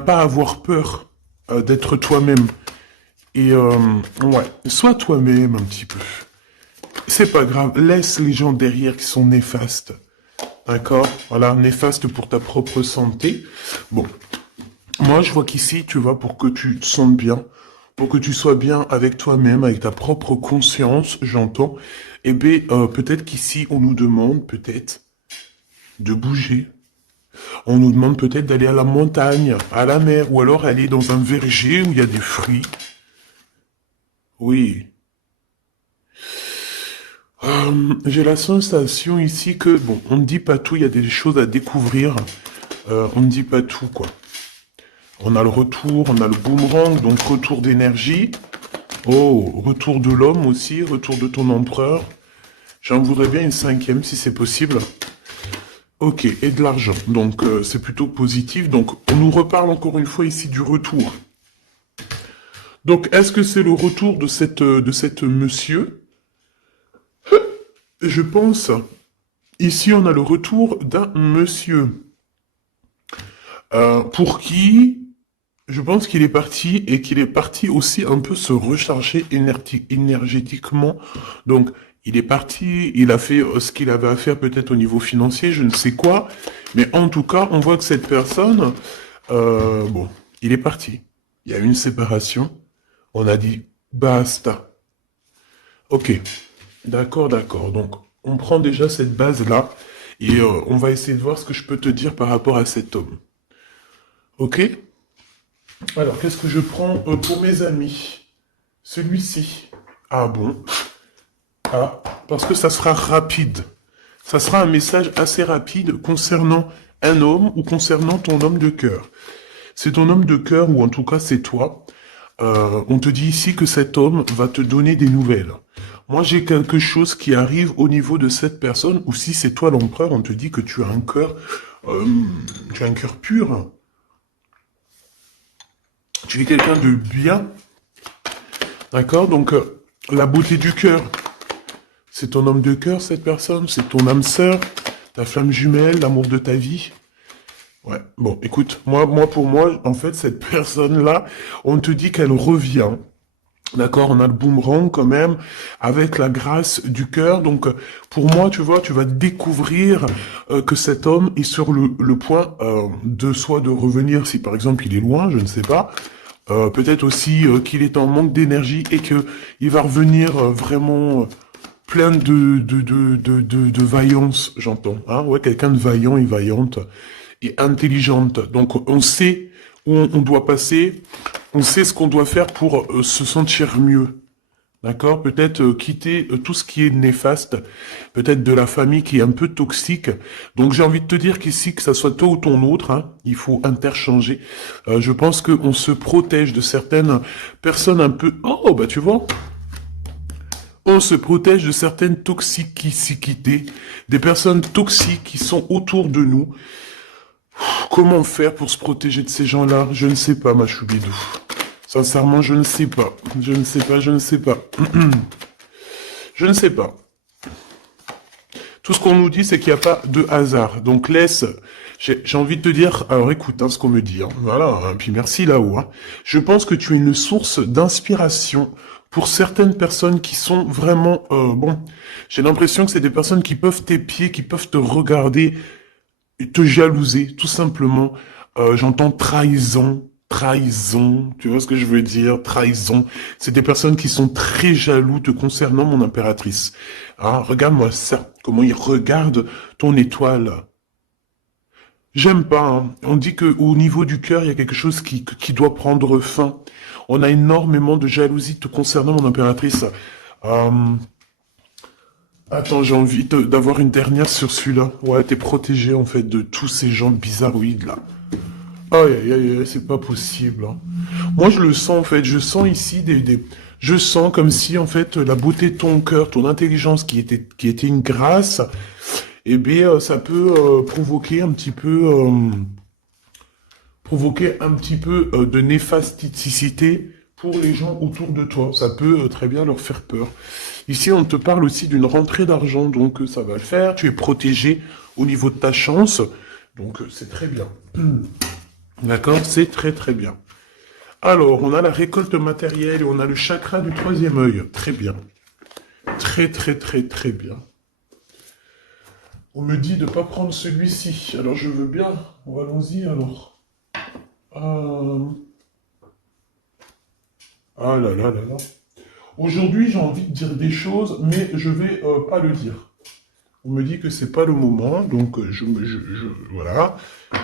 pas avoir peur d'être toi-même. Et ouais, sois toi-même un petit peu. C'est pas grave, laisse les gens derrière qui sont néfastes. D'accord? Voilà, néfastes pour ta propre santé. Bon, moi je vois qu'ici, tu vois, pour que tu te sentes bien, pour que tu sois bien avec toi-même, avec ta propre conscience, j'entends, eh bien, peut-être qu'ici, on nous demande, peut-être, de bouger. On nous demande peut-être d'aller à la montagne, à la mer, ou alors aller dans un verger où il y a des fruits. Oui. J'ai la sensation ici que, bon, on ne dit pas tout, il y a des choses à découvrir. On ne dit pas tout, quoi. On a le retour, on a le boomerang, donc retour d'énergie. Oh, retour de l'homme aussi, retour de ton empereur. J'en voudrais bien une cinquième si c'est possible. Ok, et de l'argent, donc c'est plutôt positif. Donc on nous reparle encore une fois ici du retour. Donc est-ce que c'est le retour de cette monsieur? Je pense, ici on a le retour d'un monsieur. Pour qui je pense qu'il est parti et qu'il est parti aussi un peu se recharger énergétiquement. Donc, il est parti, il a fait ce qu'il avait à faire peut-être au niveau financier, je ne sais quoi. Mais en tout cas, on voit que cette personne, bon, il est parti. Il y a eu une séparation. On a dit basta. Ok, d'accord, d'accord. Donc, on prend déjà cette base-là et on va essayer de voir ce que je peux te dire par rapport à cet homme. Ok? Alors, qu'est-ce que je prends pour mes amis? Celui-ci. Ah bon? Ah, parce que ça sera rapide. Ça sera un message assez rapide concernant un homme ou concernant ton homme de cœur. C'est ton homme de cœur, ou en tout cas c'est toi. On te dit ici que cet homme va te donner des nouvelles. Moi, j'ai quelque chose qui arrive au niveau de cette personne, ou si c'est toi l'empereur, on te dit que euh, tu as un cœur pur. Tu es quelqu'un de bien. D'accord? Donc, la beauté du cœur, c'est ton homme de cœur, cette personne, c'est ton âme sœur, ta flamme jumelle, l'amour de ta vie. Ouais, bon, écoute, pour moi, en fait, cette personne-là, on te dit qu'elle revient. D'accord, on a le boomerang quand même, avec la grâce du cœur. Donc, pour moi, tu vois, tu vas découvrir que cet homme est sur le point de soit de revenir, si par exemple il est loin, je ne sais pas. Peut-être aussi qu'il est en manque d'énergie et que il va revenir vraiment plein de vaillance, j'entends. Hein, ouais, quelqu'un de vaillant et vaillante et intelligente. Donc, on sait où on doit passer, on sait ce qu'on doit faire pour se sentir mieux. D'accord? Peut-être quitter tout ce qui est néfaste, peut-être de la famille qui est un peu toxique. Donc j'ai envie de te dire qu'ici, que ça soit toi ou ton autre, hein, il faut interchanger. Je pense qu'on se protège de certaines personnes un peu... Oh, bah tu vois, on se protège de certaines toxicités, des personnes toxiques qui sont autour de nous. Comment faire pour se protéger de ces gens-là? Je ne sais pas, ma choubidou. Sincèrement, je ne sais pas. Je ne sais pas, je ne sais pas. Je ne sais pas. Tout ce qu'on nous dit, c'est qu'il n'y a pas de hasard. Donc laisse, j'ai envie de te dire, alors écoute hein, ce qu'on me dit. Hein. Voilà, hein, puis merci là-haut. Hein. Je pense que tu es une source d'inspiration pour certaines personnes qui sont vraiment... bon, j'ai l'impression que c'est des personnes qui peuvent t'épier, qui peuvent te regarder, et te jalouser, tout simplement. J'entends trahison, trahison, tu vois ce que je veux dire, trahison. C'est des personnes qui sont très jaloux te concernant, mon impératrice. Ah, regarde-moi ça, comment ils regardent ton étoile. J'aime pas, hein. On dit que au niveau du cœur, il y a quelque chose qui doit prendre fin. On a énormément de jalousie te concernant, mon impératrice. Euh, Attends, j'ai envie d'avoir une dernière sur celui-là. Ouais, t'es protégé en fait de tous ces gens bizarroïdes là. Aïe, aïe, aïe, aïe, c'est pas possible. Hein. Moi, je le sens en fait. Je sens ici je sens comme si en fait la beauté de ton cœur, ton intelligence qui était une grâce, eh bien, ça peut provoquer un petit peu de néfasticité pour les gens autour de toi. Ça peut très bien leur faire peur. Ici, on te parle aussi d'une rentrée d'argent, donc ça va le faire. Tu es protégé au niveau de ta chance, donc c'est très bien. D'accord? C'est très très bien. Alors, on a la récolte matérielle et on a le chakra du troisième œil. Très bien. Très très très très bien. On me dit de ne pas prendre celui-ci. Alors, je veux bien. Allons-y alors. Euh, Ah là là là là. Aujourd'hui, j'ai envie de dire des choses, mais je vais pas le dire. On me dit que c'est pas le moment, donc voilà.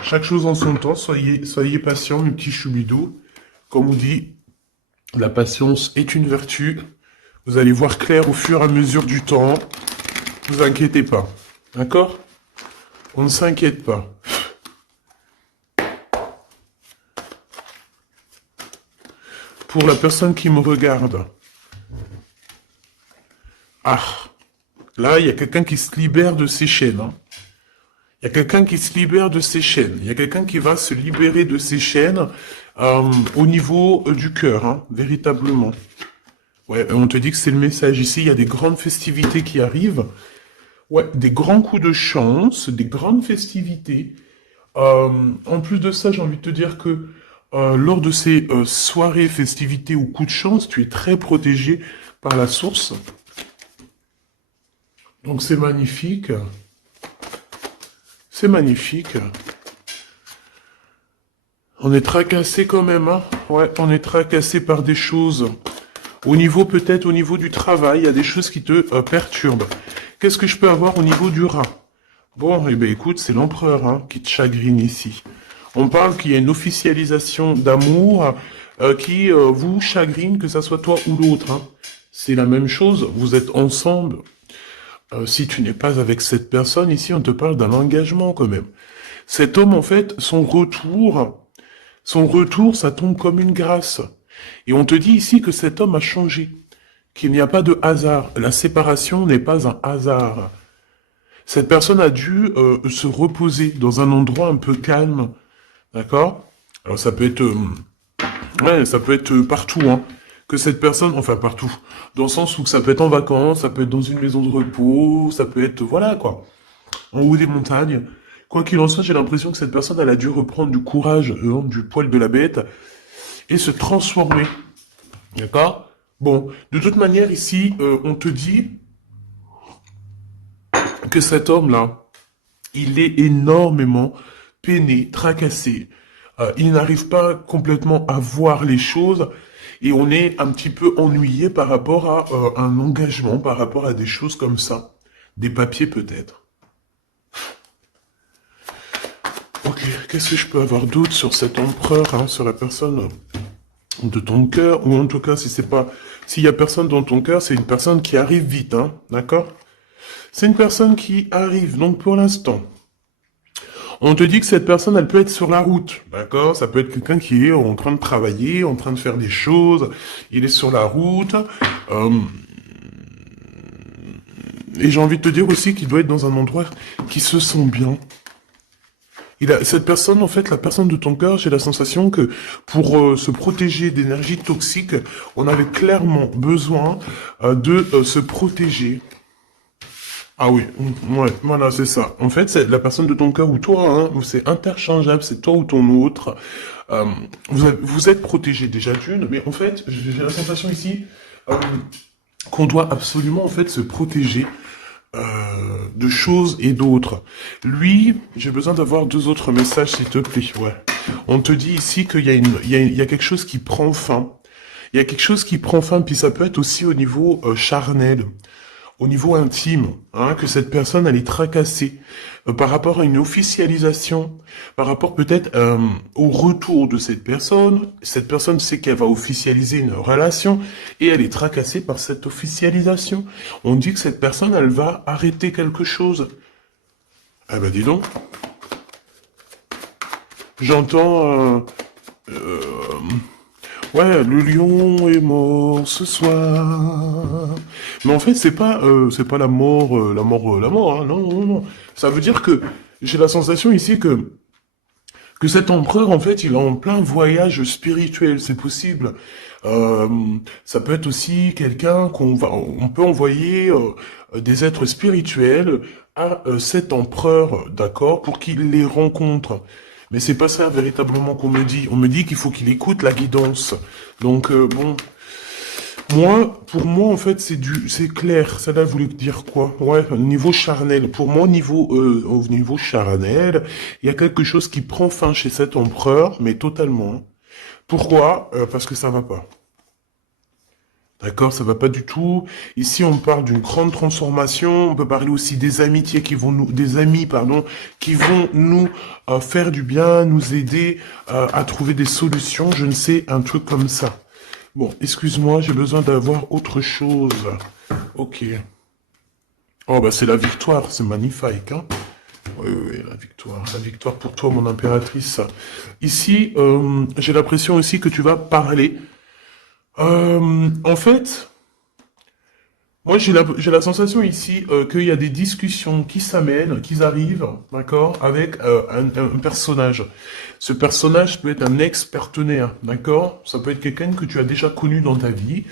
Chaque chose en son temps. Soyez patient, mes petits choubidous. Comme on dit, la patience est une vertu. Vous allez voir clair au fur et à mesure du temps. Ne vous inquiétez pas. D'accord? On ne s'inquiète pas. Pour la personne qui me regarde. Ah, là, il y a quelqu'un qui se libère de ses chaînes. Hein. Il y a quelqu'un qui se libère de ses chaînes. Il y a quelqu'un qui va se libérer de ses chaînes au niveau du cœur, hein, véritablement. Ouais, on te dit que c'est le message ici. Il y a des grandes festivités qui arrivent. Ouais, des grands coups de chance, des grandes festivités. En plus de ça, j'ai envie de te dire que lors de ces soirées, festivités ou coups de chance, tu es très protégé par la source. Donc c'est magnifique. C'est magnifique. On est tracassé quand même, hein. Ouais, on est tracassé par des choses. Au niveau, peut-être au niveau du travail, il y a des choses qui te perturbent. Qu'est-ce que je peux avoir au niveau du rat? Bon, eh ben écoute, c'est l'empereur hein, qui te chagrine ici. On parle qu'il y a une officialisation d'amour qui vous chagrine, que ça soit toi ou l'autre. Hein. C'est la même chose, vous êtes ensemble. Si tu n'es pas avec cette personne, ici on te parle d'un engagement quand même. Cet homme, en fait, son retour, ça tombe comme une grâce. Et on te dit ici que cet homme a changé, qu'il n'y a pas de hasard. La séparation n'est pas un hasard. Cette personne a dû se reposer dans un endroit un peu calme, d'accord? Alors ça peut être, ouais, ça peut être partout, hein. Que cette personne, enfin partout, dans le sens où ça peut être en vacances, ça peut être dans une maison de repos, ça peut être, voilà quoi, en haut des montagnes. Quoi qu'il en soit, j'ai l'impression que cette personne, elle a dû reprendre du courage, du poil de la bête, et se transformer, d'accord? Bon, de toute manière, ici, on te dit que cet homme-là, il est énormément peiné, tracassé. Il n'arrive pas complètement à voir les choses et on est un petit peu ennuyé par rapport à un engagement, par rapport à des choses comme ça. Des papiers peut-être. Ok, qu'est-ce que je peux avoir d'autre sur cet empereur, hein, sur la personne de ton cœur, ou en tout cas, si c'est pas, s'il y a personne dans ton cœur, c'est une personne qui arrive vite, hein, d'accord? C'est une personne qui arrive, donc pour l'instant. On te dit que cette personne, elle peut être sur la route, d'accord? Ça peut être quelqu'un qui est en train de travailler, en train de faire des choses, il est sur la route, euh, et j'ai envie de te dire aussi qu'il doit être dans un endroit qui se sent bien. Cette personne, en fait, la personne de ton cœur, j'ai la sensation que pour se protéger d'énergie toxique, on avait clairement besoin de se protéger. Ah oui, ouais, voilà, c'est ça. En fait, c'est la personne de ton cœur ou toi, hein, c'est interchangeable, c'est toi ou ton autre. Vous êtes protégé déjà d'une, mais en fait, j'ai la sensation ici qu'on doit absolument en fait se protéger de choses et d'autres. Lui, j'ai besoin d'avoir deux autres messages, s'il te plaît. Ouais. On te dit ici qu'il y a il y a quelque chose qui prend fin. Il y a quelque chose qui prend fin, puis ça peut être aussi au niveau charnel, au niveau intime, hein, que cette personne elle est tracassée par rapport à une officialisation, par rapport peut-être au retour de cette personne. Cette personne sait qu'elle va officialiser une relation et elle est tracassée par cette officialisation. On dit que cette personne elle va arrêter quelque chose. Ah ben dis donc, j'entends ouais, le lion est mort ce soir. Mais en fait, c'est pas la mort, hein. Non, non, non. Ça veut dire que j'ai la sensation ici que cet empereur, en fait, il est en plein voyage spirituel. C'est possible. Euh, Ça peut être aussi quelqu'un on peut envoyer des êtres spirituels à cet empereur, d'accord, pour qu'il les rencontre. Mais c'est pas ça véritablement qu'on me dit. On me dit qu'il faut qu'il écoute la guidance. Donc bon, moi, pour moi en fait c'est clair. Ça là voulait dire quoi? Ouais, au niveau charnel. Pour moi au niveau charnel, il y a quelque chose qui prend fin chez cet empereur, mais totalement. Pourquoi? Parce que ça va pas. D'accord, ça va pas du tout. Ici, on parle d'une grande transformation. On peut parler aussi des amitiés des amis, pardon, qui vont nous faire du bien, nous aider à trouver des solutions. Je ne sais, un truc comme ça. Bon, excuse-moi, j'ai besoin d'avoir autre chose. Ok. Oh bah c'est la victoire, c'est magnifique, hein. Oui, oui, oui, la victoire pour toi, mon impératrice. Ici, j'ai l'impression aussi que tu vas parler. En fait. Moi, j'ai la sensation ici qu'il y a des discussions qui s'amènent, qui arrivent, d'accord, avec un personnage. Ce personnage peut être un ex-partenaire, d'accord? Ça peut être quelqu'un que tu as déjà connu dans ta vie.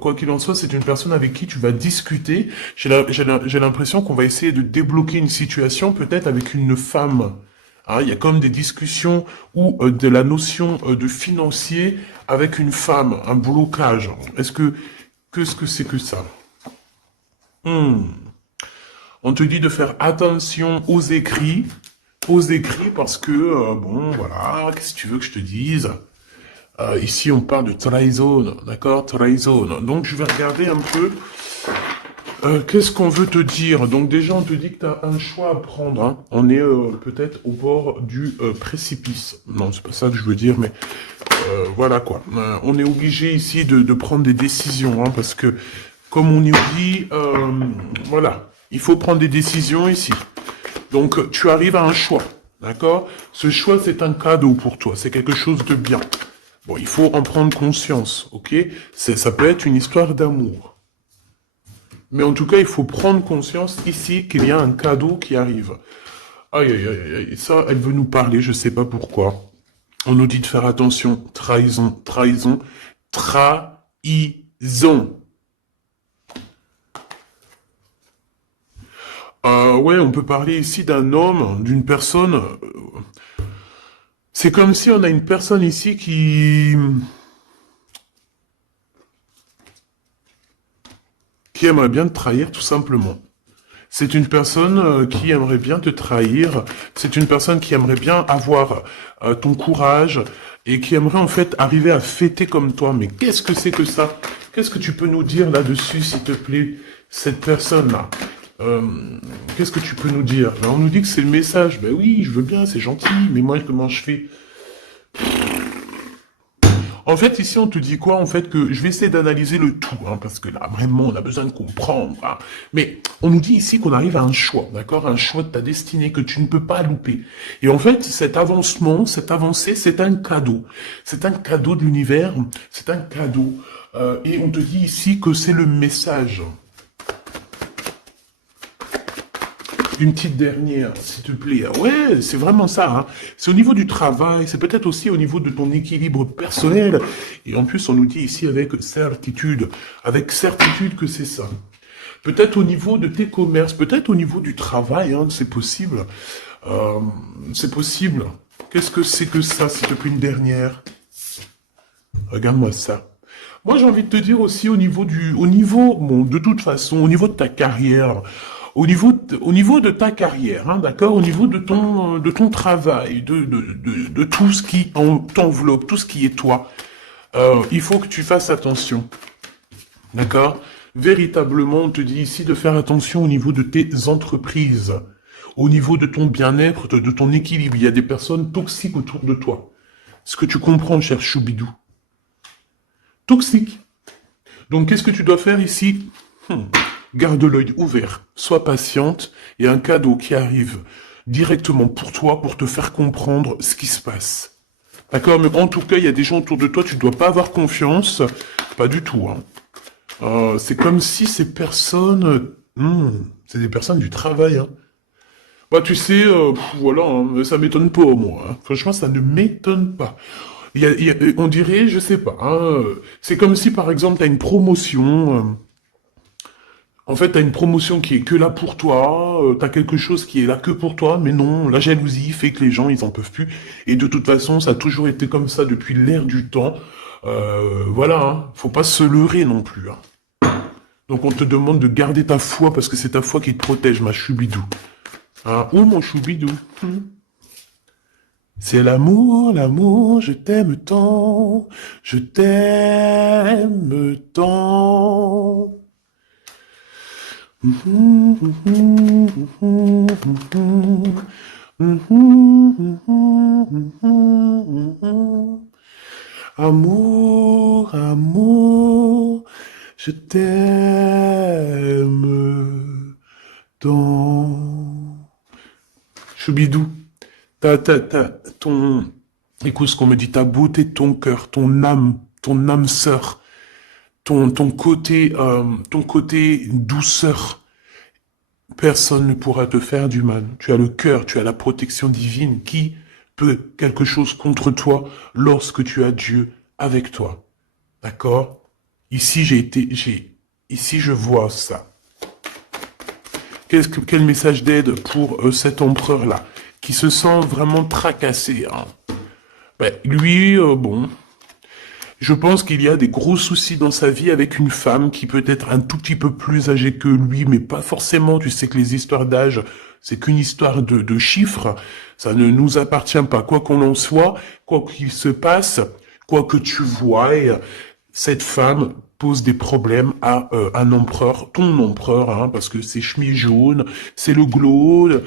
Quoi qu'il en soit, c'est une personne avec qui tu vas discuter. J'ai l'impression qu'on va essayer de débloquer une situation, peut-être avec une femme. Hein, il y a comme des discussions ou de la notion de financier avec une femme, un blocage. Qu'est-ce que c'est que ça? On te dit de faire attention aux écrits parce que, bon, voilà, qu'est-ce que tu veux que je te dise? Ici, on parle de trahison, d'accord? Trahison. Donc, je vais regarder un peu, qu'est-ce qu'on veut te dire? Donc, déjà, on te dit que tu as un choix à prendre, hein. On est peut-être au bord du précipice. Non, c'est pas ça que je veux dire, mais voilà quoi. On est obligé ici de prendre des décisions, hein, parce que, comme on nous dit, voilà, il faut prendre des décisions ici. Donc, tu arrives à un choix, d'accord? Ce choix, c'est un cadeau pour toi, c'est quelque chose de bien. Bon, il faut en prendre conscience, ok? Ça peut être une histoire d'amour. Mais en tout cas, il faut prendre conscience ici qu'il y a un cadeau qui arrive. Aïe, aïe, aïe, aïe, ça, elle veut nous parler, je sais pas pourquoi. On nous dit de faire attention, trahison, trahison, trahison. Ouais, on peut parler ici d'un homme, d'une personne. C'est comme si on a une personne ici qui aimerait bien te trahir, tout simplement. C'est une personne qui aimerait bien te trahir. C'est une personne qui aimerait bien avoir ton courage et qui aimerait en fait arriver à fêter comme toi. Mais qu'est-ce que c'est que ça? Qu'est-ce que tu peux nous dire là-dessus, s'il te plaît, cette personne-là? Euh, Qu'est-ce que tu peux nous dire? Ben, on nous dit que c'est le message. Ben oui, je veux bien, c'est gentil, mais moi, comment je fais? En fait, ici, on te dit quoi? En fait, que je vais essayer d'analyser le tout, hein, parce que là, vraiment, on a besoin de comprendre, hein. Mais on nous dit ici qu'on arrive à un choix, d'accord? Un choix de ta destinée que tu ne peux pas louper. Et en fait, cet avancement, cette avancée, c'est un cadeau. C'est un cadeau de l'univers, c'est un cadeau. Et on te dit ici que c'est le message. Une petite dernière, s'il te plaît. Ouais, c'est vraiment ça, hein. C'est au niveau du travail, c'est peut-être aussi au niveau de ton équilibre personnel. Et en plus, on nous dit ici avec certitude que c'est ça. Peut-être au niveau de tes commerces, peut-être au niveau du travail, hein, c'est possible. Euh, c'est possible. Qu'est-ce que c'est que ça, s'il te plaît, une dernière? Regarde-moi ça. Moi, j'ai envie de te dire aussi bon, de toute façon, au niveau de ta carrière, au niveau de ta carrière, hein, d'accord, au niveau de ton travail, de tout ce qui t'enveloppe, tout ce qui est toi, il faut que tu fasses attention, d'accord? Véritablement, on te dit ici de faire attention au niveau de tes entreprises, au niveau de ton bien-être, de ton équilibre. Il y a des personnes toxiques autour de toi. Est-ce que tu comprends, cher Choubidou? Toxique. Donc, qu'est-ce que tu dois faire ici? Garde l'œil ouvert, sois patiente, il y a un cadeau qui arrive directement pour toi pour te faire comprendre ce qui se passe. D'accord? Mais en tout cas, il y a des gens autour de toi, tu ne dois pas avoir confiance. Pas du tout, hein. C'est comme si ces personnes... c'est des personnes du travail, hein. Bah, tu sais, voilà, hein, ça m'étonne pas, moi, hein. Franchement, ça ne m'étonne pas. On dirait, je sais pas, hein, c'est comme si, par exemple, tu as une promotion... En fait, t'as une promotion qui est que là pour toi, t'as quelque chose qui est là que pour toi, mais non, la jalousie fait que les gens, ils en peuvent plus. Et de toute façon, ça a toujours été comme ça depuis l'ère du temps. Voilà, hein, faut pas se leurrer non plus. Hein. Donc on te demande de garder ta foi parce que c'est ta foi qui te protège, ma choubidou. Hein, oh mon choubidou. C'est l'amour, l'amour, je t'aime tant, je t'aime tant. Amour, amour, je t'aime tant. Choubidou, ton, écoute ce qu'on me dit, ta beauté, ton cœur, ton âme sœur, ton côté douceur. Personne ne pourra te faire du mal. Tu as le cœur, tu as la protection divine. Qui peut quelque chose contre toi lorsque tu as Dieu avec toi? D'accord? Ici, ici, je vois ça. Quel message d'aide pour cet empereur-là, qui se sent vraiment tracassé, hein? Ben, lui, bon, je pense qu'il y a des gros soucis dans sa vie avec une femme qui peut être un tout petit peu plus âgée que lui, mais pas forcément. Tu sais que les histoires d'âge, c'est qu'une histoire de chiffres. Ça ne nous appartient pas. Quoi qu'on en soit, quoi qu'il se passe, quoi que tu voies, cette femme pose des problèmes à un empereur, ton empereur, hein, parce que c'est chemise jaune, c'est le glaude.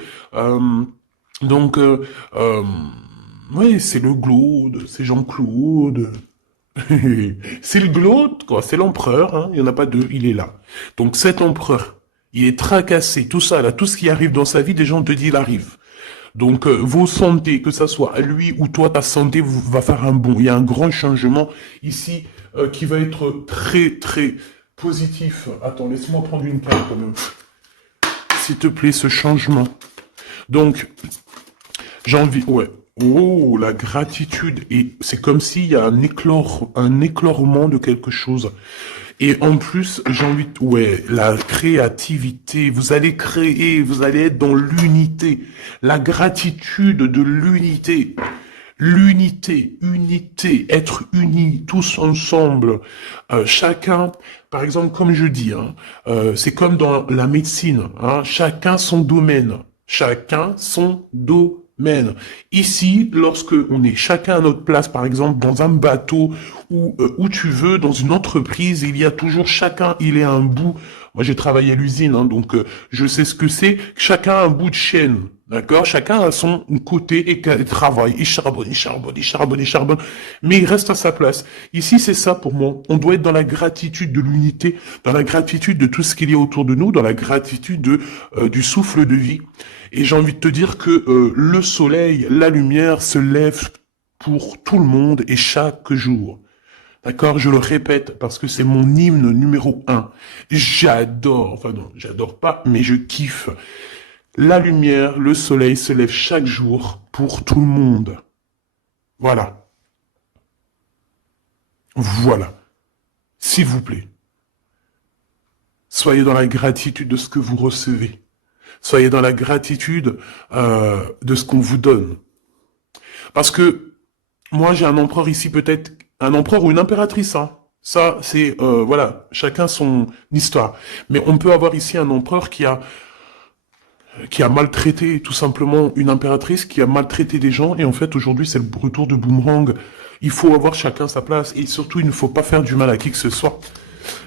Donc, ouais, c'est le glaude, c'est Jean-Claude. C'est le glaude, quoi, c'est l'empereur, hein, il n'y en a pas deux, il est là. Donc cet empereur, il est tracassé, tout ça, là, tout ce qui arrive dans sa vie, des gens te disent, il arrive. Donc vos santé, que ça soit à lui ou toi, ta santé va faire un bond. Il y a un grand changement ici qui va être très, très positif. Attends, laisse-moi prendre une carte quand même. S'il te plaît, ce changement. Donc, j'ai envie, ouais. Oh, la gratitude. Et c'est comme s'il y a un éclorement de quelque chose. Et en plus, j'ai envie de, ouais, la créativité. Vous allez créer, vous allez être dans l'unité. La gratitude de l'unité. L'unité, unité, être unis, tous ensemble. Chacun, par exemple, comme je dis, hein, c'est comme dans la médecine, hein, chacun son domaine. Chacun son domaine. Ici, lorsque on est chacun à notre place, par exemple, dans un bateau ou où tu veux, dans une entreprise, il y a toujours chacun, il est à un bout. Moi, j'ai travaillé à l'usine, hein, donc je sais ce que c'est. Chacun a un bout de chaîne. D'accord? Chacun a son côté et travaille. Il charbonne, il charbonne, il charbonne, il charbonne. Mais il reste à sa place. Ici, c'est ça pour moi. On doit être dans la gratitude de l'unité, dans la gratitude de tout ce qu'il y a autour de nous, dans la gratitude du souffle de vie. Et j'ai envie de te dire que le soleil, la lumière se lève pour tout le monde et chaque jour. D'accord? Je le répète parce que c'est mon hymne numéro 1. J'adore, enfin non, j'adore pas, mais je kiffe. La lumière, le soleil se lève chaque jour pour tout le monde. Voilà. Voilà. S'il vous plaît. Soyez dans la gratitude de ce que vous recevez. Soyez dans la gratitude de ce qu'on vous donne. Parce que moi, j'ai un empereur ici, peut-être un empereur ou une impératrice. Hein. Ça, c'est, voilà, chacun son histoire. Mais on peut avoir ici un empereur qui a maltraité tout simplement une impératrice, qui a maltraité des gens, et en fait aujourd'hui c'est le retour de boomerang. Il faut avoir chacun sa place, et surtout il ne faut pas faire du mal à qui que ce soit.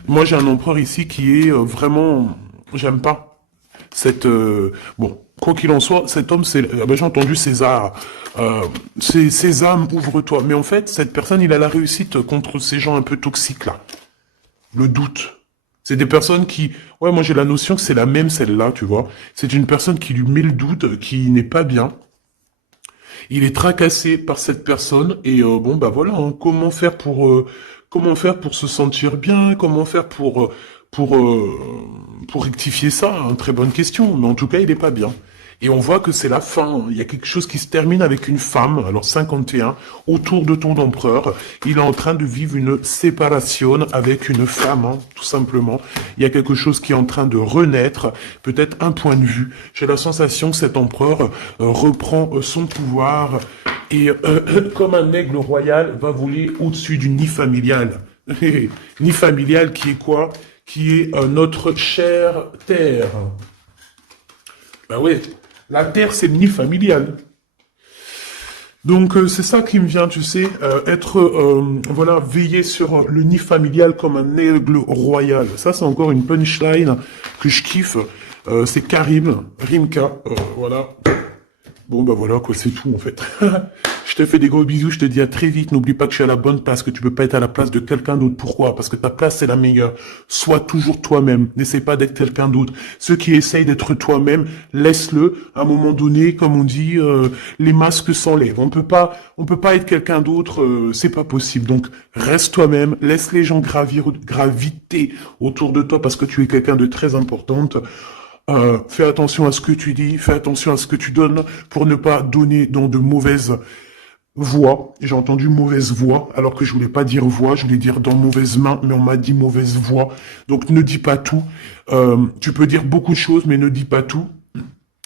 Moi j'ai un empereur ici qui est vraiment, j'aime pas cette, bon, quoi qu'il en soit, cet homme c'est, j'ai entendu César, c'est Sésame, ouvre-toi, mais en fait cette personne il a la réussite contre ces gens un peu toxiques là, le doute. C'est des personnes qui... Ouais, moi j'ai la notion que c'est la même celle-là, tu vois. C'est une personne qui lui met le doute, qui n'est pas bien. Il est tracassé par cette personne et bon bah voilà, hein, comment faire pour se sentir bien, comment faire pour rectifier ça, hein, très bonne question. Mais en tout cas, il est pas bien. Et on voit que c'est la fin. Il y a quelque chose qui se termine avec une femme, alors 51, autour de ton empereur. Il est en train de vivre une séparation avec une femme, hein, tout simplement. Il y a quelque chose qui est en train de renaître, peut-être un point de vue. J'ai la sensation que cet empereur reprend son pouvoir et, comme un aigle royal, va voler au-dessus du nid familial. Nid familial qui est quoi? Qui est notre chère terre. Ben oui, la terre, c'est le nid familial. Donc c'est ça qui me vient, tu sais, être, voilà, veiller sur le nid familial comme un aigle royal. Ça, c'est encore une punchline que je kiffe. C'est Karim, Rimka, voilà. Bon, bah voilà, quoi, c'est tout, en fait. Je te fais des gros bisous, je te dis à très vite. N'oublie pas que je suis à la bonne place, que tu peux pas être à la place de quelqu'un d'autre. Pourquoi? Parce que ta place, c'est la meilleure. Sois toujours toi-même. N'essaie pas d'être quelqu'un d'autre. Ceux qui essayent d'être toi-même, laisse-le. À un moment donné, comme on dit, les masques s'enlèvent. On peut pas être quelqu'un d'autre, c'est pas possible. Donc, reste toi-même. Laisse les gens graviter autour de toi parce que tu es quelqu'un de très importante. Fais attention à ce que tu dis, fais attention à ce que tu donnes pour ne pas donner dans de mauvaises voix. J'ai entendu mauvaise voix, alors que je voulais pas dire voix, je voulais dire dans mauvaise main, mais on m'a dit mauvaise voix. Donc ne dis pas tout. Tu peux dire beaucoup de choses, mais ne dis pas tout.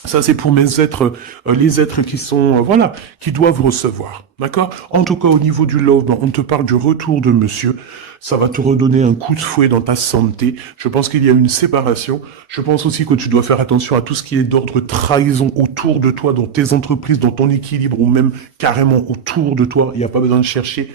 Ça, c'est pour mes êtres, les êtres qui sont, voilà, qui doivent recevoir. D'accord? En tout cas, au niveau du love, ben, on te parle du retour de monsieur. Ça va te redonner un coup de fouet dans ta santé. Je pense qu'il y a une séparation. Je pense aussi que tu dois faire attention à tout ce qui est d'ordre trahison autour de toi, dans tes entreprises, dans ton équilibre, ou même carrément autour de toi. Il n'y a pas besoin de chercher.